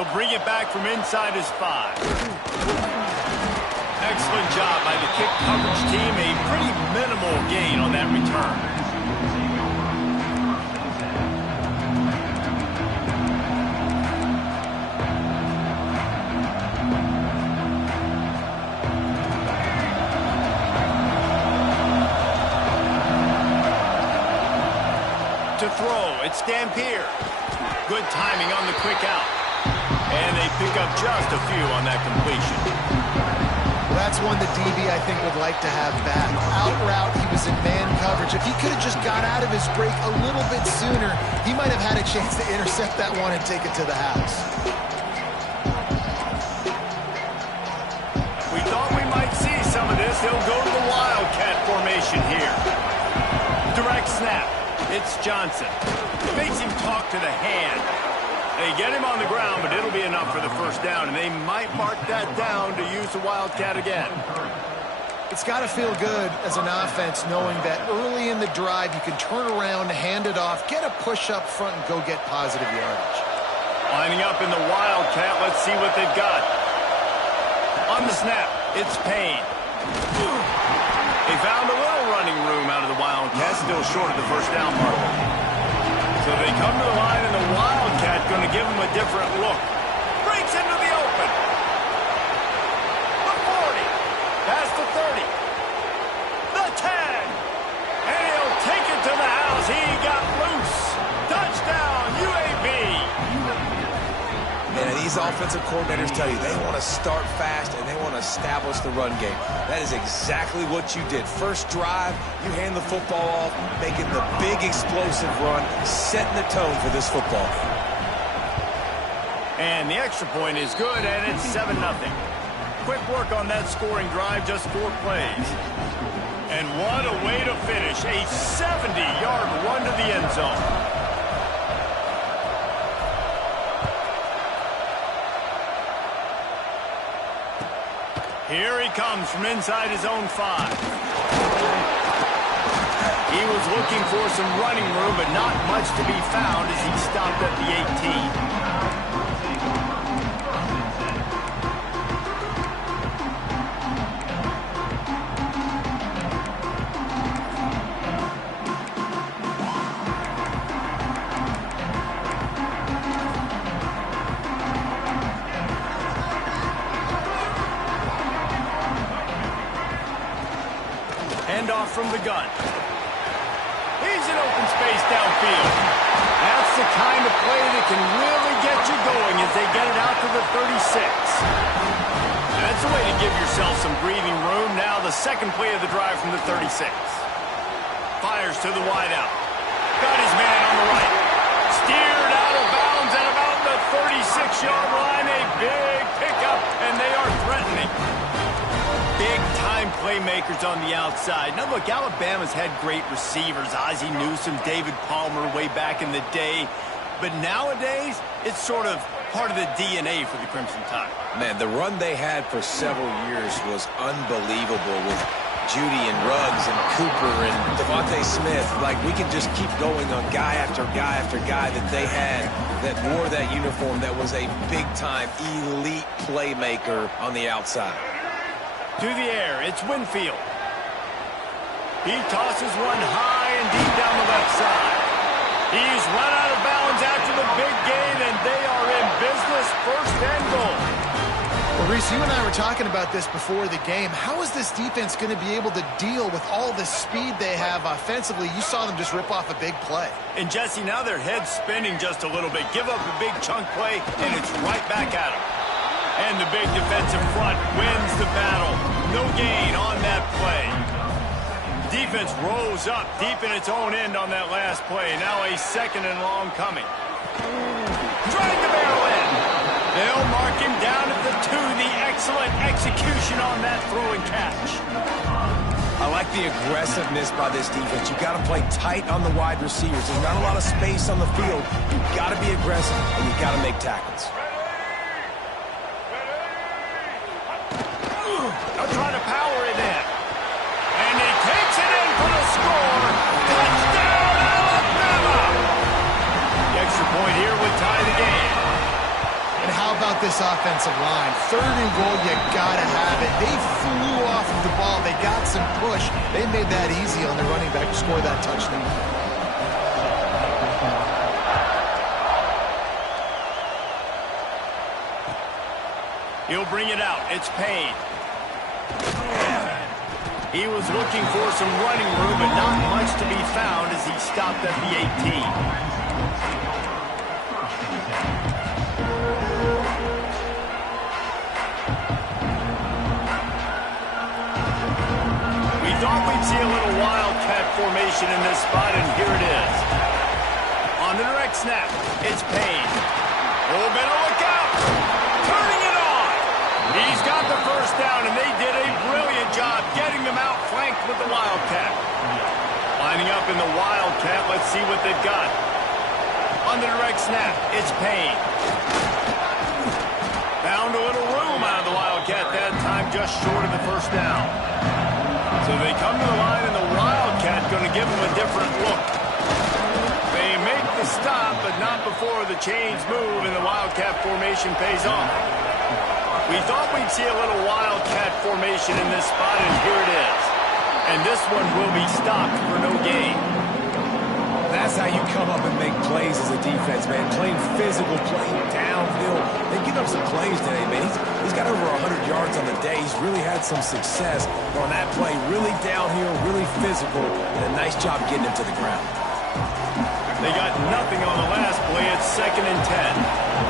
He'll bring it back from inside his 5. Excellent job by the kick coverage team. A pretty minimal gain on that return. To throw, it's Dampier. Good timing on the quick out. And they pick up just a few on that completion. Well, that's one that DB, I think, would like to have back. Out route, he was in man coverage. If he could have just got out of his break a little bit sooner, he might have had a chance to intercept that one and take it to the house. We thought we might see some of this. They'll go to the Wildcat formation here. Direct snap. It's Johnson. Makes him talk to the hand. They get him on the ground, but it'll be enough for the first down, and they might mark that down to use the Wildcat again. It's got to feel good as an offense knowing that early in the drive you can turn around, hand it off, get a push up front, and go get positive yardage. Lining up in the Wildcat, let's see what they've got. On the snap, it's Payne. They found a little running room out of the Wildcat, still short of the first down marker. So they come to the line, and the Wildcat going to give them a different look. Breaks into the open. The 40. Past the 30. The 10. And he'll take it to the house. He got loose. Touchdown, UAB. And these offensive coordinators tell you they want to start fast and they want to establish the run game. That is exactly what you did. First drive, you hand the football off, making the big explosive run, setting the tone for this football game. And the extra point is good, and it's 7-0. Quick work on that scoring drive, just 4 plays. And what a way to finish. A 70-yard run to the end zone. Here he comes from inside his own 5. He was looking for some running room, but not much to be found as he stopped at the 18. Handoff from the gun. He's in open space downfield. That's the kind of play that can really get you going as they get it out to the 36. That's a way to give yourself some breathing room. Now the second play of the drive from the 36. Fires to the wideout. Got his man on the right. Steered out of bounds at about the 36-yard line. A big pickup, and they are threatening. Big-time playmakers on the outside. Now, look, Alabama's had great receivers. Ozzie Newsome, David Palmer way back in the day. But nowadays, it's sort of part of the DNA for the Crimson Tide. Man, the run they had for several years was unbelievable with Judy and Ruggs and Cooper and Devontae Smith. Like, we can just keep going on guy after guy after guy that they had that wore that uniform that was a big-time elite playmaker on the outside. To the air, it's Winfield. He tosses one high and deep down the left side. He's run out of bounds after the big gain, and they are in business, first and goal. Well, Reese, you and I were talking about this before the game. How is this defense going to be able to deal with all the speed they have offensively? You saw them just rip off a big play. And, Jesse, now their head's spinning just a little bit. Give up a big chunk play, and it's right back at them. And the big defensive front wins the battle. No gain on that play. Defense rose up deep in its own end on that last play. Now a second and long coming. Trying to barrel in. They'll mark him down at the 2. The excellent execution on that throw and catch. I like the aggressiveness by this defense. You've got to play tight on the wide receivers. There's not a lot of space on the field. You've got to be aggressive, and you've got to make tackles. They'll try to power it in. And he takes it in for the score. Touchdown, Alabama! The extra point here would tie the game. And how about this offensive line? 3rd and goal, you gotta have it. They flew off of the ball. They got some push. They made that easy on their running back to score that touchdown. He'll bring it out. It's Payne. He was looking for some running room, but not much to be found as he stopped at the 18. We thought we'd see a little wildcat formation in this spot, and here it is. On the direct snap, it's Payne. Oh, better look out! Turning it on! He's got the first down, and they did a brilliant job getting them out flanked with the wildcat. Lining up in the wildcat, let's see what they've got. On the direct snap, it's Payne. Found a little room out of the wildcat that time, just short of the first down. So they come to the line, and the wildcat going to give them a different look. They make the stop, but not before the chains move, and the wildcat formation pays off. We thought we'd see a little wildcat formation in this spot, and here it is. And this one will be stopped for no gain. That's how you come up and make plays as a defense, man. Playing physical, playing downhill. They give up some plays today, man. He's got over 100 yards on the day. He's really had some success on that play. Really downhill, really physical, and a nice job getting him to the ground. They got nothing on the last play. It's 2nd and 10.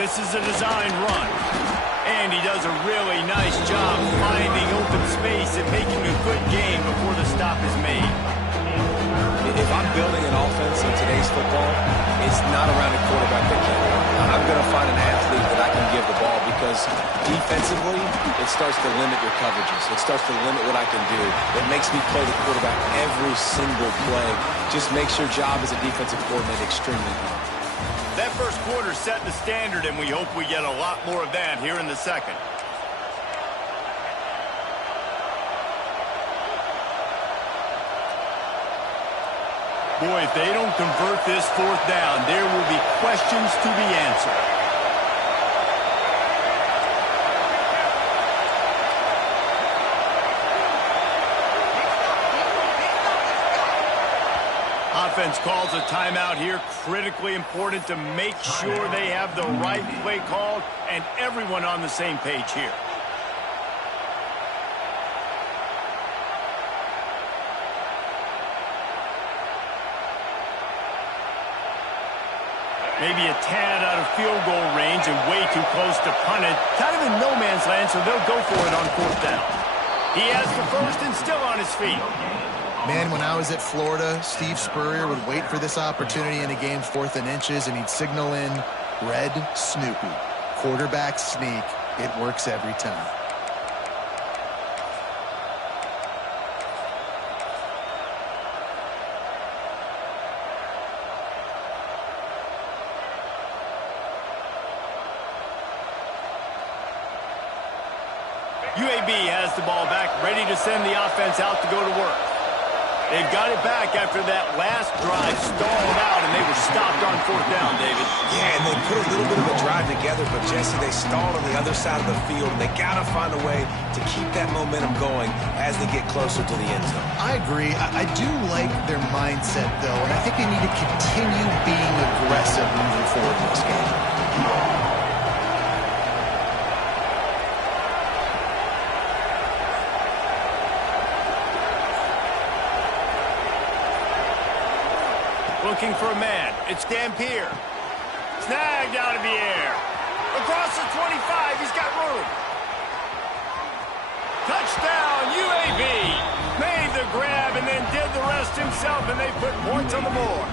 This is a design run. And he does a really nice job finding open space and making a good game before the stop is made. If I'm building an offense in today's football, it's not around a quarterback that can run. I'm going to find an athlete that I can give the ball because defensively, it starts to limit your coverages. It starts to limit what I can do. It makes me play the quarterback every single play. Just makes your job as a defensive coordinator extremely hard. That first quarter set the standard, and we hope we get a lot more of that here in the second. Boy, if they don't convert this 4th down, there will be questions to be answered. Offense calls a timeout here. Critically important to make sure they have the right play called and everyone on the same page here. Maybe a tad out of field goal range and way too close to punt it. Kind of in no man's land, so they'll go for it on 4th down. He has the first and still on his feet. Man, when I was at Florida, Steve Spurrier would wait for this opportunity in a game's 4th and inches, and he'd signal in Red Snoopy. Quarterback sneak. It works every time. UAB has the ball back, ready to send the offense out to go to work. They've got it back after that last drive stalled out, and they were stopped on 4th down, David. Yeah, and they put a little bit of a drive together, but, Jesse, they stalled on the other side of the field, and they got to find a way to keep that momentum going as they get closer to the end zone. I agree. I do like their mindset, though, and I think they need to continue being aggressive moving forward in this game. Looking for a man. It's Dampier. Snagged out of the air. Across the 25. He's got room. Touchdown, UAB. Made the grab and then did the rest himself, and they put points on the board.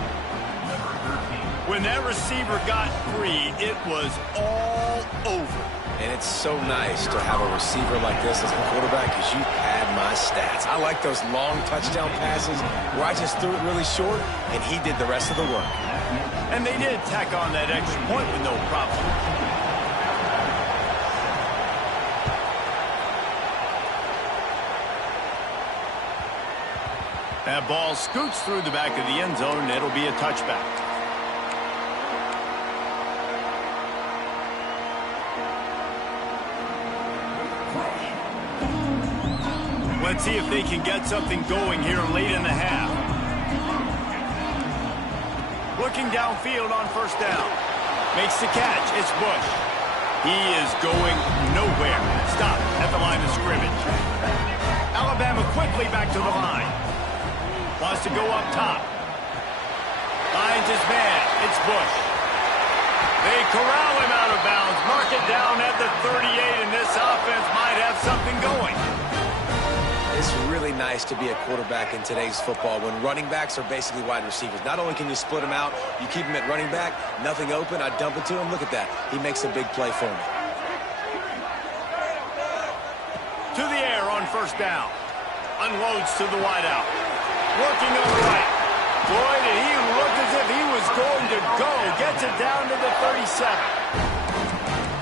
When that receiver got free, it was all over. And it's so nice to have a receiver like this as a quarterback because you pad my stats. I like those long touchdown passes where I just threw it really short, and he did the rest of the work. And they did tack on that extra point with no problem. That ball scoots through the back of the end zone, and it'll be a touchback. Let's see if they can get something going here late in the half. Looking downfield on first down. Makes the catch. It's Bush. He is going nowhere. Stop at the line of scrimmage. Alabama quickly back to the line. Wants to go up top. Finds his man. It's Bush. They corral him out of bounds. Mark it down at the 38, and this offense might have something going. It's really nice to be a quarterback in today's football when running backs are basically wide receivers. Not only can you split them out, you keep them at running back, nothing open, I dump it to him. Look at that. He makes a big play for me. To the air on first down. Unloads to the wideout. Working on the right. Boy, did he look as if he was going to go. Gets it down to the 37.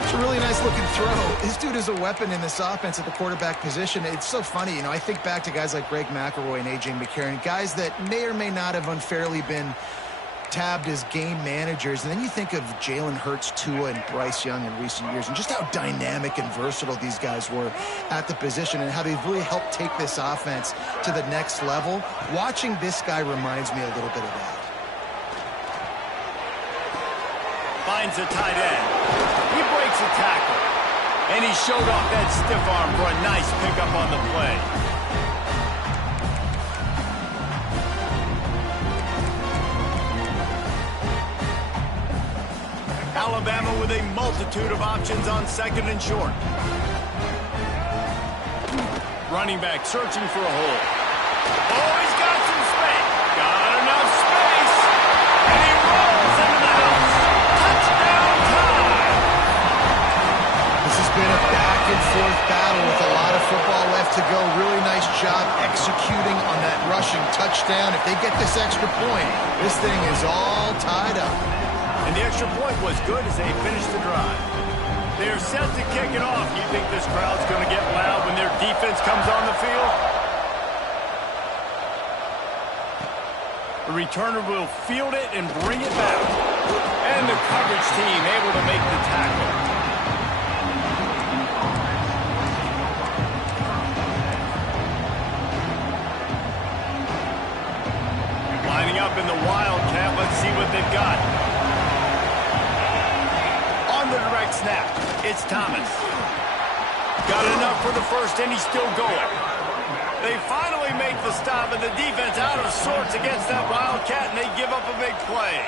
It's a really nice looking throw. This dude is a weapon in this offense at the quarterback position. It's so funny, you know, I think back to guys like Greg McElroy and A.J. McCarron, guys that may or may not have unfairly been tabbed as game managers. And then you think of Jalen Hurts, Tua, and Bryce Young in recent years, and just how dynamic and versatile these guys were at the position and how they've really helped take this offense to the next level. Watching this guy reminds me a little bit of that. Finds a tight end. He breaks a tackle. And he showed off that stiff arm for a nice pickup on the play. Alabama with a multitude of options on second and short. Running back searching for a hole. Oh, he's got some space. Got enough space. And he rolls into the house. Touchdown time. This has been a back-and-forth battle with a lot of football left to go. Really nice job executing on that rushing touchdown. If they get this extra point, this thing is all tied up. And the extra point was good as they finished the drive. They're set to kick it off. You think this crowd's going to get loud when their defense comes on the field? The returner will field it and bring it back. And the coverage team able to make the tackle. Lining up in the Wildcat. Let's see what they've got. The direct snap. It's Thomas. Got enough for the first, and he's still going. They finally make the stop, and the defense out of sorts against that Wildcat, and they give up a big play.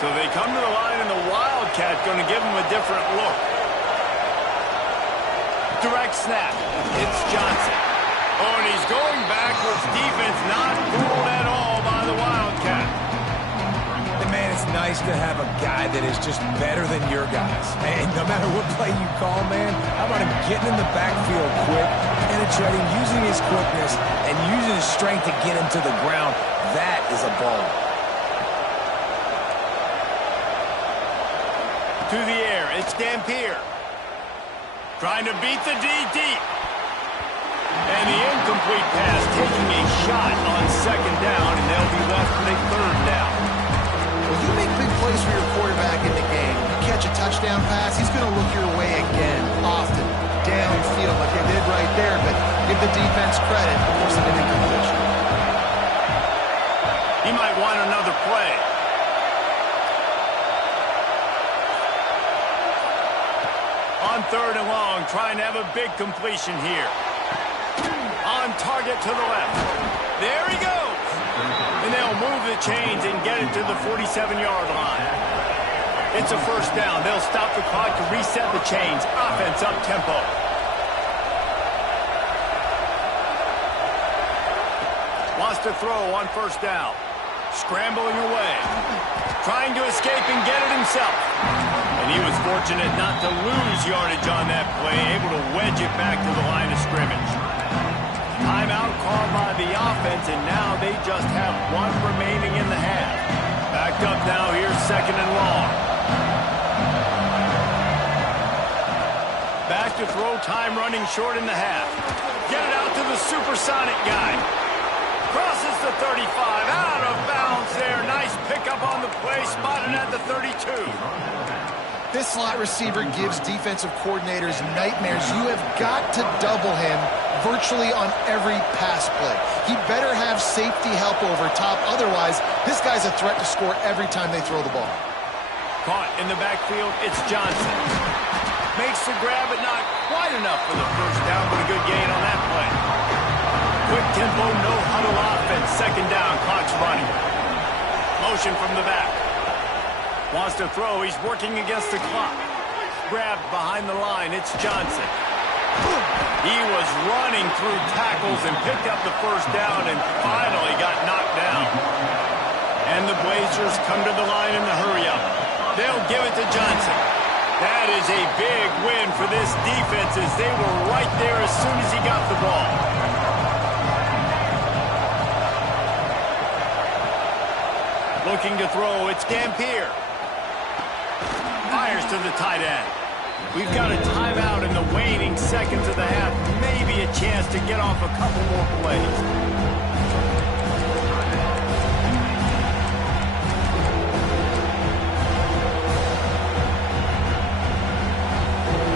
So they come to the line, and the Wildcat going to give them a different look. Direct snap. It's Johnson. Oh, and he's going backwards. Defense not fooled at all by the Wildcat. Man, it's nice to have a guy that is just better than your guys. And no matter what play you call, man, how about him getting in the backfield quick, penetrating, using his quickness, and using his strength to get him to the ground. That is a ball. To the air, it's Dampier. Trying to beat the D deep. And the incomplete pass taking a shot on second down, and they'll be left with a third down. When you make big plays for your quarterback in the game, you catch a touchdown pass, he's going to look your way again, often, downfield like they did right there, but give the defense credit, forcing an incompletion. He might want another play. On third and long, trying to have a big completion here. On target to the left. There he goes. And they'll move the chains and get it to the 47-yard line. It's a first down. They'll stop the clock to reset the chains. Offense up tempo. Wants to throw on first down. Scrambling away. Trying to escape and get it himself. And he was fortunate not to lose yardage on that play. Able to wedge it back to the line of scrimmage. Timeout called by the offense, and now they just have one remaining in the half. Backed up now, here's second and long. Back to throw, time running short in the half. Get it out to the supersonic guy. Crosses the 35, out of bounds there. Nice pickup on the play, spotted at the 32. This slot receiver gives defensive coordinators nightmares. You have got to double him virtually on every pass play. He better have safety help over top. Otherwise, this guy's a threat to score every time they throw the ball. Caught in the backfield, it's Johnson. Makes the grab, but not quite enough for the first down, but a good gain on that play. Quick tempo, no huddle offense. Second down, clock's running. Motion from the back. Wants to throw, he's working against the clock. Grabbed behind the line, it's Johnson. He was running through tackles and picked up the first down and finally got knocked down. And the Blazers come to the line in the hurry-up. They'll give it to Johnson. That is a big win for this defense as they were right there as soon as he got the ball. Looking to throw, it's Dampier. Fires to the tight end. We've got a timeout in the waning seconds of the half. Maybe a chance to get off a couple more plays.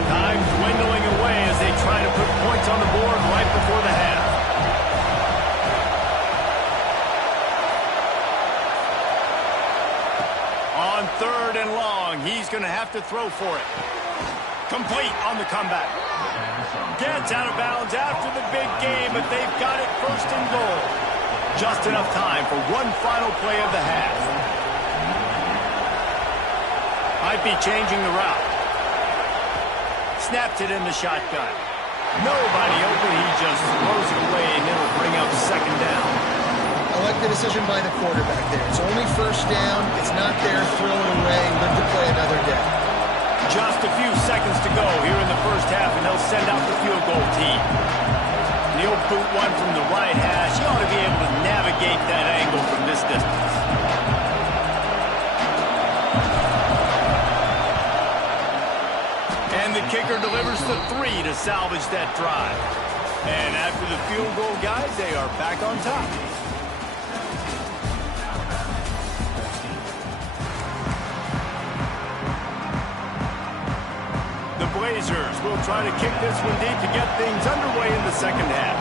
Time dwindling away as they try to put points on the board right before the half. On 3rd and long, he's going to have to throw for it. Complete on the comeback. Gets out of bounds after the big game, but they've got it 1st and goal. Just enough time for one final play of the half. Might be changing the route. Snaps it in the shotgun. Nobody open, he just throws it away, and it'll bring up 2nd down. I like the decision by the quarterback there. It's only 1st down. It's not there. Throw it away. Live to play another day. Just a few seconds to go here in the first half, and they'll send out the field goal team. And he'll boot one from the right hash. He ought to be able to navigate that angle from this distance. And the kicker delivers the 3 to salvage that drive. And after the field goal, guys, they are back on top. The Blazers will try to kick this one deep to get things underway in the second half.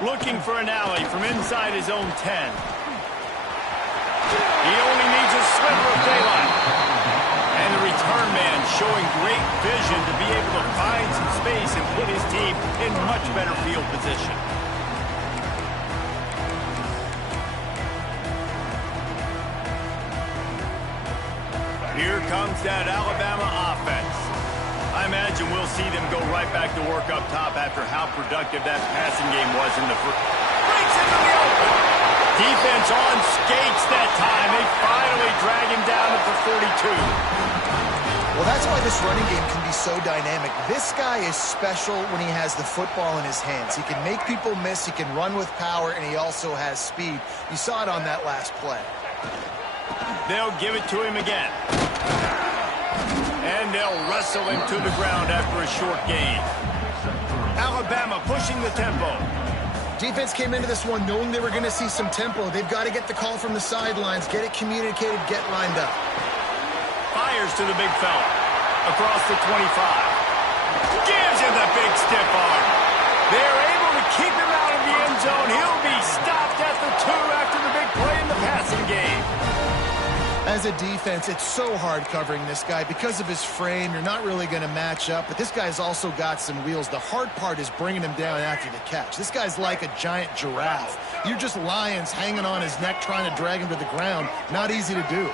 Looking for an alley from inside his own 10. He only needs a sliver of daylight. And the return man showing great vision to be able to find some space and put his team in much better field position. Here comes that Alabama offense. I imagine we'll see them go right back to work up top after how productive that passing game was in the first. Breaks into the open. Defense on skates that time. They finally drag him down at the 42. Well, that's why this running game can be so dynamic. This guy is special when he has the football in his hands. He can make people miss, he can run with power, and he also has speed. You saw it on that last play. They'll give it to him again. And they'll wrestle him to the ground after a short gain. Alabama pushing the tempo. Defense came into this one knowing they were going to see some tempo. They've got to get the call from the sidelines, get it communicated, get lined up. Fires to the big fella. Across the 25. Gives him the big stiff arm. They're able to keep him out of the end zone. He'll be stopped at the 2 after the big play in the passing game. As a defense, it's so hard covering this guy. Because of his frame, you're not really going to match up, but this guy's also got some wheels. The hard part is bringing him down after the catch. This guy's like a giant giraffe. You're just lions hanging on his neck trying to drag him to the ground. Not easy to do.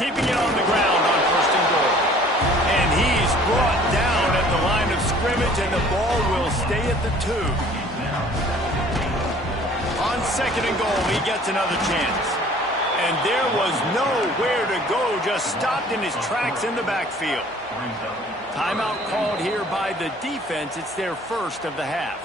Keeping it on the ground on 1st and goal. And he's brought down at the line of scrimmage, and the ball will stay at the 2. On 2nd and goal, he gets another chance. And there was nowhere to go, just stopped in his tracks in the backfield. Timeout called here by the defense. It's their first of the half.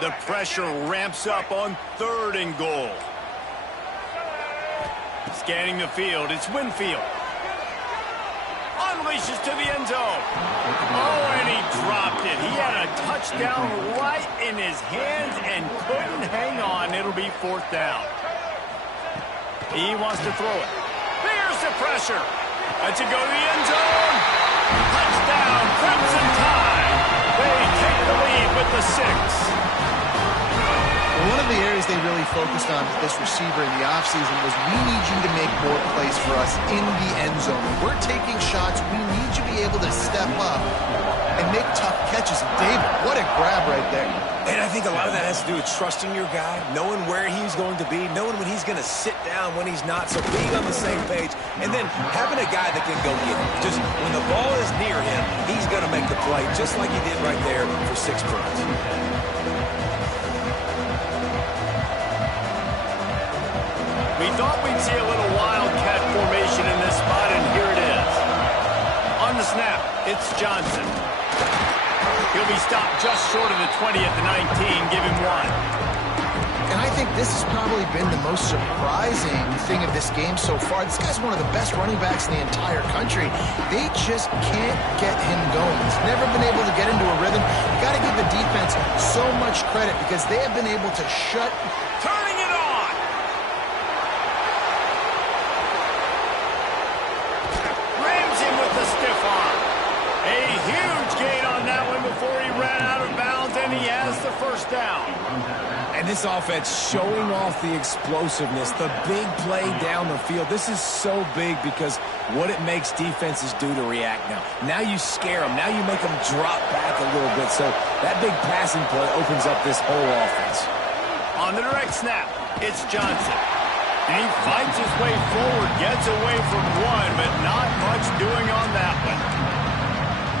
The pressure ramps up on 3rd and goal. Scanning the field, it's Winfield. Unleashes to the end zone. Oh, and he dropped it. He had a touchdown right in his hands and couldn't hang on. It'll be 4th down. He wants to throw it. Here's the pressure. Lets it go to the end zone. Touchdown, Crimson Tide. They take the lead with the 6. One of the areas they really focused on with this receiver in the offseason was we need you to make more plays for us in the end zone. When we're taking shots, we need you to be able to step up and make tough catches. And David, what a grab right there. And I think a lot of that has to do with trusting your guy, knowing where he's going to be, knowing when he's going to sit down, when he's not, so being on the same page, and then having a guy that can go get it. Just when the ball is near him, he's going to make the play, just like he did right there for 6 points. We thought we'd see a little wildcat formation in this spot, and here it is. On the snap, it's Johnson. He'll be stopped just short of the 20 at the 19. Give him 1. And I think this has probably been the most surprising thing of this game so far. This guy's one of the best running backs in the entire country. They just can't get him going. He's never been able to get into a rhythm. You got to give the defense so much credit because they have been able to shut... Turning it on! Rams him with the stiff arm. A huge gain on that one before he ran out of bounds, and he has the 1st down. And this offense showing off the explosiveness, the big play down the field. This is so big because what it makes defenses do to react now. Now you scare them. Now you make them drop back a little bit. So that big passing play opens up this whole offense. On the direct snap, it's Johnson. And he fights his way forward, gets away from one, but not much doing on that one.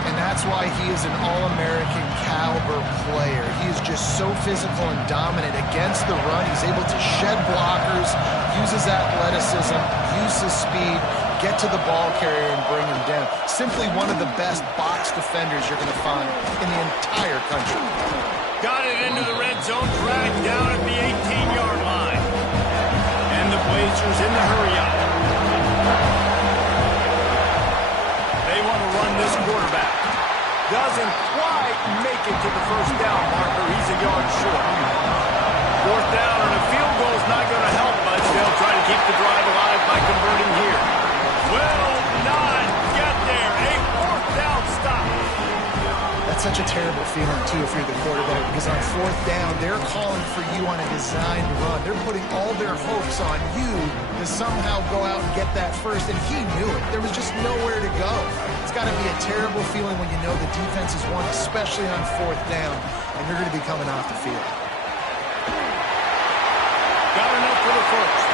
And that's why he is an All-American caliber player. He is just so physical and dominant against the run. He's able to shed blockers, use his athleticism, use his speed, get to the ball carrier and bring him down. Simply one of the best box defenders you're going to find in the entire country. Got it into the red zone, dragged down at the 18-yard line. And the Blazers in the hurry-up. They want to run this quarterback. Doesn't quite make it to the 1st down marker. He's a yard short. 4th down, and a field goal is not going to help much. They'll try to keep the drive alive by converting here. Will not get there. A 4th down stop. That's such a terrible feeling, too, if you're the quarterback, because on 4th down, they're calling for you on a designed run. They're putting all their hopes on you to somehow go out and get that first, and he knew it. There was just nowhere to go. It's got to be a terrible feeling when you know the defense has won, especially on 4th down, and you're going to be coming off the field. Got enough for the 1st.